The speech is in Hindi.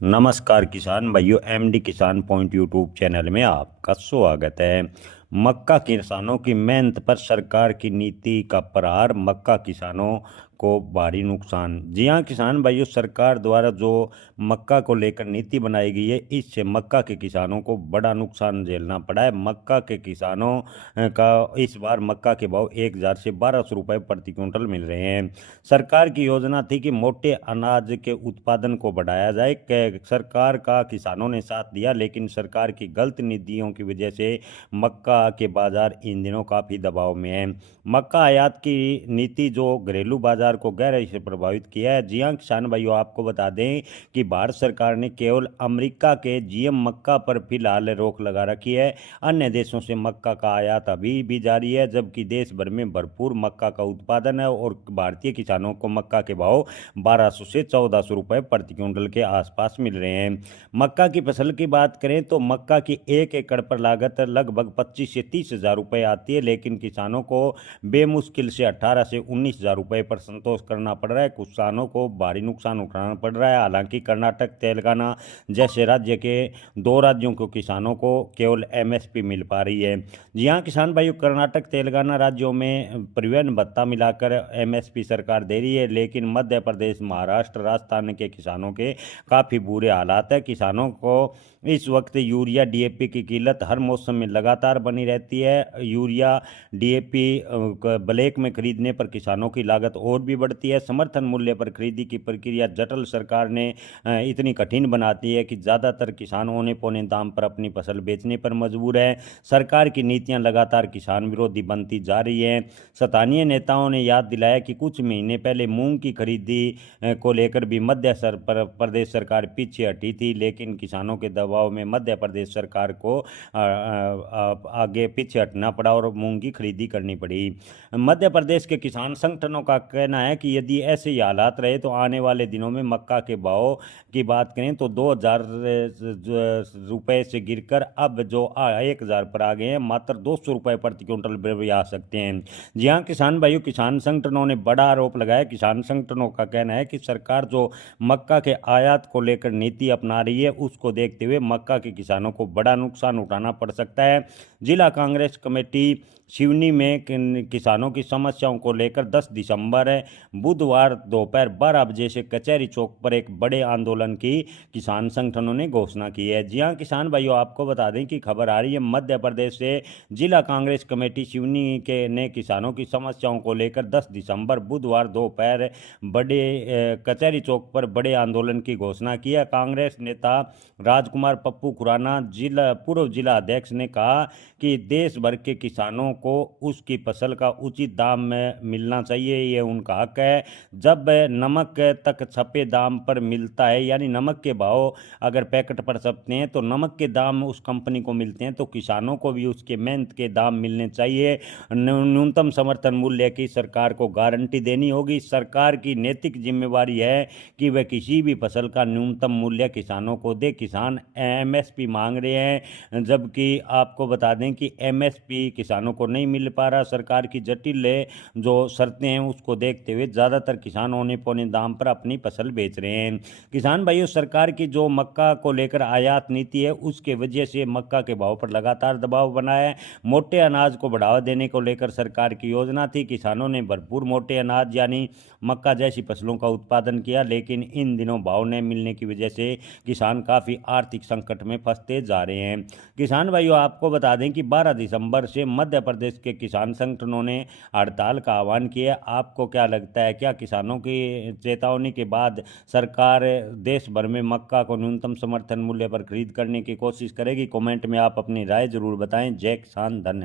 नमस्कार किसान भाइयों, एमडी किसान पॉइंट यूट्यूब चैनल में आपका स्वागत है। मक्का किसानों की मेहनत पर सरकार की नीति का प्रहार, मक्का किसानों को भारी नुकसान। जी हाँ किसान भाइयों, सरकार द्वारा जो मक्का को लेकर नीति बनाई गई है, इससे मक्का के किसानों को बड़ा नुकसान झेलना पड़ा है। मक्का के किसानों का इस बार मक्का के भाव 1000 से 1200 रुपये प्रति क्विंटल मिल रहे हैं। सरकार की योजना थी कि मोटे अनाज के उत्पादन को बढ़ाया जाए। सरकार का किसानों ने साथ दिया, लेकिन सरकार की गलत नीतियों की वजह से मक्का के बाजार इन दिनों काफ़ी दबाव में है। मक्का आयात की नीति जो घरेलू बाजार को गहराई से प्रभावित किया है। जी हाँ किसान भाइयों, आपको बता दें कि भारत सरकार ने केवल अमेरिका के जीएम मक्का पर फिलहाल रोक लगा रखी है। अन्य देशों से मक्का का आयात अभी भी जारी है, जबकि देश भर में भरपूर मक्का का उत्पादन है और भारतीय किसानों को मक्का के भाव 1200 से 1400 रुपये प्रति क्विंटल के आसपास मिल रहे हैं। मक्का की फसल की बात करें तो मक्का की 1 एकड़ पर लागत लगभग 25 से 30 हज़ार रुपये आती है, लेकिन किसानों को बेमुश्किल से 18 से 19 हज़ार रुपये पर संतोष करना पड़ रहा है। किसानों को भारी नुकसान उठाना पड़ रहा है। हालांकि कर्नाटक, तेलंगाना जैसे राज्य के 2 राज्यों को किसानों को केवल एमएसपी मिल पा रही है। जी हाँ किसान भाइयों, कर्नाटक, तेलंगाना राज्यों में परिवहन भत्ता मिलाकर एमएसपी सरकार दे रही है, लेकिन मध्य प्रदेश, महाराष्ट्र, राजस्थान के किसानों के काफ़ी बुरे हालात है। किसानों को इस वक्त यूरिया, डीएपी की कीमत हर मौसम में लगातार बनी रहती है। यूरिया, डीएपी ब्लैक में खरीदने पर किसानों की लागत और भी बढ़ती है। समर्थन मूल्य पर खरीदी की प्रक्रिया जटिल सरकार ने इतनी कठिन बनाती है कि ज़्यादातर किसान औने पौने दाम पर अपनी फसल बेचने पर मजबूर है। सरकार की नीतियां लगातार किसान विरोधी बनती जा रही हैं। स्थानीय नेताओं ने याद दिलाया कि कुछ महीने पहले मूंग की खरीदी को लेकर भी प्रदेश सरकार पीछे हटी थी, लेकिन किसानों के दबाव में मध्य प्रदेश सरकार को आगे पीछे हटना पड़ा और मूंग की खरीदी करनी पड़ी। मध्य प्रदेश के किसान संगठनों का कहना है कि यदि ऐसे ही हालात रहे तो आने वाले दिनों में मक्का के भाव की बात करें तो 2000 रुपये से गिरकर अब जो 1000 पर आ गए हैं, मात्र 200 रुपये प्रति क्विंटल भी आ सकते हैं। जी हाँ किसान भाइयों, किसान संगठनों ने बड़ा आरोप लगाया। किसान संगठनों का कहना है कि सरकार जो मक्का के आयात को लेकर नीति अपना रही है, उसको देखते हुए मक्का के किसानों को बड़ा नुकसान उठाना पड़ सकता है। जिला कांग्रेस कमेटी सिवनी में किसानों की समस्याओं को लेकर 10 दिसंबर बुधवार दोपहर 12 बजे से कचहरी चौक पर एक बड़े आंदोलन की किसान संगठनों ने घोषणा की है। जी हाँ किसान भाइयों, आपको बता दें कि खबर आ रही है मध्य प्रदेश से जिला कांग्रेस कमेटी सिवनी के ने किसानों की समस्याओं को लेकर 10 दिसंबर बुधवार दोपहर कचहरी चौक पर बड़े आंदोलन की घोषणा की है। कांग्रेस नेता राजकुमार पप्पू खुराना, पूर्व जिला अध्यक्ष, ने कहा कि देश भर के किसानों को उसकी फसल का उचित दाम में मिलना चाहिए, ये उनका हक है। जब नमक तक छपे दाम पर मिलता है, यानी नमक के भाव अगर पैकेट पर छपते हैं तो नमक के दाम उस कंपनी को मिलते हैं, तो किसानों को भी उसके मेहनत के दाम मिलने चाहिए। न्यूनतम समर्थन मूल्य की सरकार को गारंटी देनी होगी। सरकार की नैतिक जिम्मेवारी है कि वह किसी भी फसल का न्यूनतम मूल्य किसानों को दे। किसान एमएसपी मांग रहे हैं, जबकि आपको बता दें कि एमएसपी किसानों को नहीं मिल पा रहा। सरकार की जटिल जो शर्तें हैं उसको देखते हुए ज़्यादातर किसान औने पौने दाम पर अपनी फसल बेच रहे हैं। किसान भाइयों, सरकार की जो मक्का को लेकर आयात नीति है, उसके वजह से मक्का के भाव पर लगातार दबाव बना है। मोटे अनाज को बढ़ावा देने को लेकर सरकार की योजना थी। किसानों ने भरपूर मोटे अनाज यानी मक्का जैसी फसलों का उत्पादन किया, लेकिन इन दिनों भाव न मिलने की वजह से किसान काफ़ी आर्थिक संकट में फंसते जा रहे हैं। किसान भाइयों, आपको बता दें कि 12 दिसंबर से मध्य प्रदेश के किसान संगठनों ने हड़ताल का आह्वान किया। आपको क्या लगता है, क्या किसानों की चेतावनी के बाद सरकार देश भर में मक्का को न्यूनतम समर्थन मूल्य पर खरीद करने की कोशिश करेगी? कमेंट में आप अपनी राय जरूर बताएं। जय किसान, धन्यवाद।